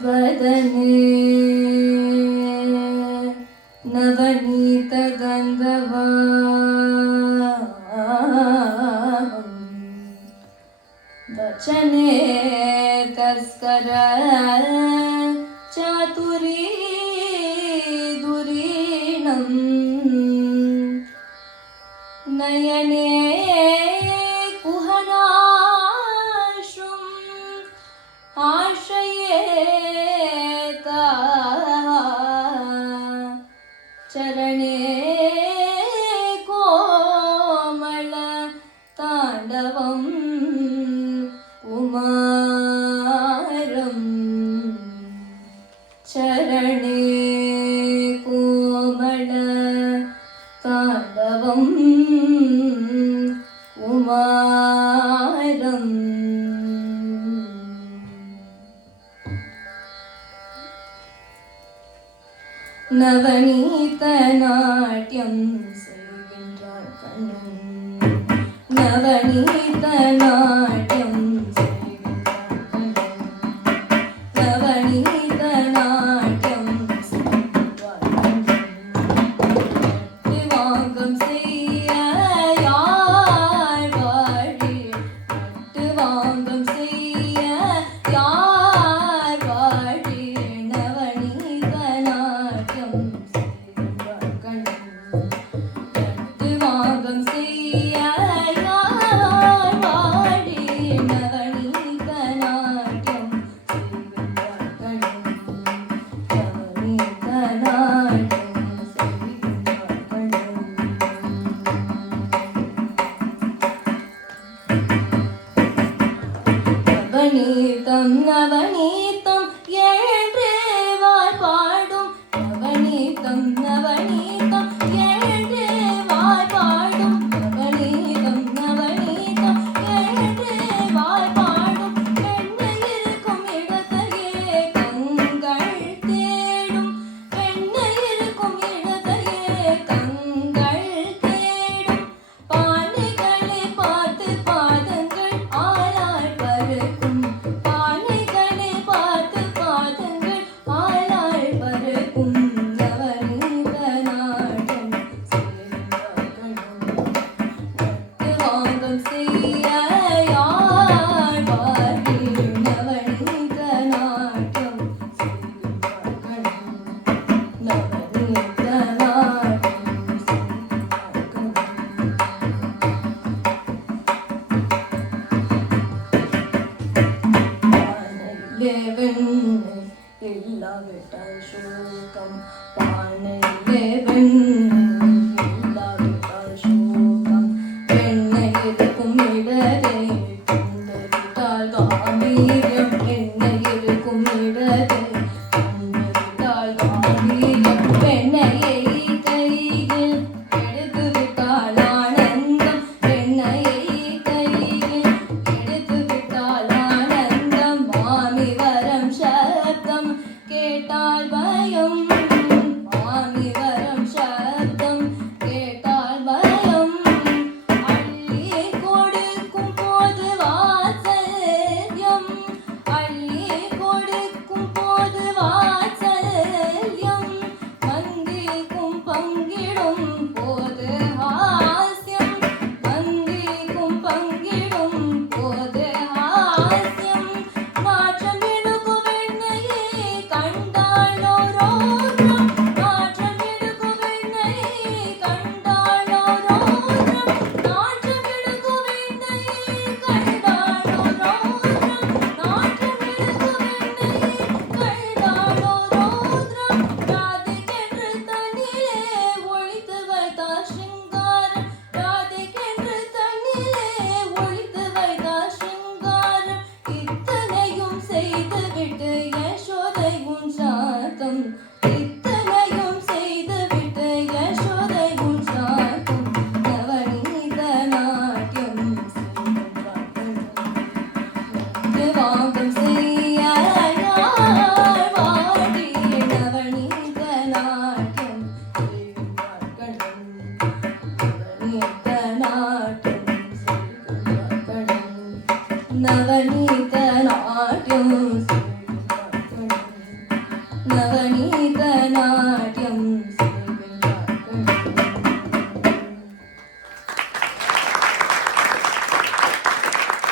वदने नवनीतगन्धवा वचने तस्कर चातुरी दुरीणं नयने कुहनाश्रुम् आश्रयेता चरणे कोमल ताण्डवम् कुमारम् चरणे कोमल ताण्डवम् कुमारम् नवनीतनाट्यं செய்கின்றார் கண்ணன் நவநீதநாட்யம் செய்கின்றார் கண்ணன் நவநீதநாட்யம் செய்கின்றார் கண்ணன் வாங்கம் செய்ய யார் வாழி வாங்கம் செய்ய யார் வாழி நவநீதநாட்யம் செய்கின்றார் கண்ணன் வாங்கம் செய்ய யார் வாழி நவநீதநாட்யம் செய்கின்றார் கண்ணன் நவநீதநாட்யம் செய்கின்றார் கண்ணன் நவநீதம் என்றே வாய்ப்பாடும் நவநீதம் நவநீதம் என்றே வாய்ப்பாடும் நவநீதம் நவநீதம் என்றே வாய்ப்பாடும் பெண்ணை இருக்கும் இடத்தையே கண்கள் தேடும் பெண்ணை இருக்கும் இடத்தையே கண்கள் தேடும் பானைகளை பார்த்து பாதங்கள் ஆளாய் பருக்கும் பானைகளை பார்த்து பாதங்கள் ஆளாய் பருக்கும் நவநீதநாட்யம் செய்கின்றார் கண்ணன் வாங்கம் செய்ய யார் வாழி நவநீதநாட்யம் செய்கின்றார் கண்ணன் நவநீதநாட்யம் செய்கின்றார் கண்ணன் இல்லாவிட்டால் சோகம் பானையிலே வெண்ணெய் இல்லாவிட்டால் சோகம் வெண்ணெய் இருக்கும் இடரே கண்டறிந்தால் காம்பீரியம் வெண்ணெய் இருக்கும் இடரே கண்டறிந்தால் காம்பீரியம் வெண்ணெயை கையில் எடுத்து விட்டால் ஆனந்தம் வெண்ணெயை கையில் எடுத்து விட்டால் ஆனந்தம் மாமி வரம் சப்தம் கேட்டால் பயம் மாமி வரம் சப்தம் கேட்டால் பயம் அள்ளி கொடுக்கும் போது வாத்சல்யம் அள்ளி கொடுக்கும் போது வாத்சல்யம் வந்திக்கும் பங்கிடும் போது ஹாஸ்யம் வந்திக்கும் பங்கிடும் போது ஹாஸ்யம் நாற்றம் இழுக்கும் வெண்ணையை கண்டாளோ ரோத்ரம் நாற்றம் இழுக்கும் வெண்ணையை கண்டாளோ ரோத்ரம் நாற்றம் இழுக்கும் வெண்ணையை கண்டாளோ ரோத்ரம் நாற்றம் இழுக்கும் வெண்ணையை கண்டாளோ ரோத்ரம் ராதைக்கென்று தன்னிலே ஒளித்து வைத்தார் சிங்காரம் ராதைக்கென்று தன்னிலே ஒளித்து வைத்தார் சிங்காரம் இத்தனையும் செய்துவிட்டு யசோதை உன் சாத்தம் இத்தனையும் செய்துவிட்டு யசோதை உன் சாத்தம் நவநீதநாட்யம் செய்கின்றார் கண்ணன் வாங்கம் செய்ய யார் வாழி நவநீதநாட்யம் செய்கின்றார் கண்ணன் நவநீதநாட்யம் செய்கின்றார் கண்ணன் நவநீதநாட்யம் செய்கின்றார் கண்ணன் நீத்த நாட்டினிலே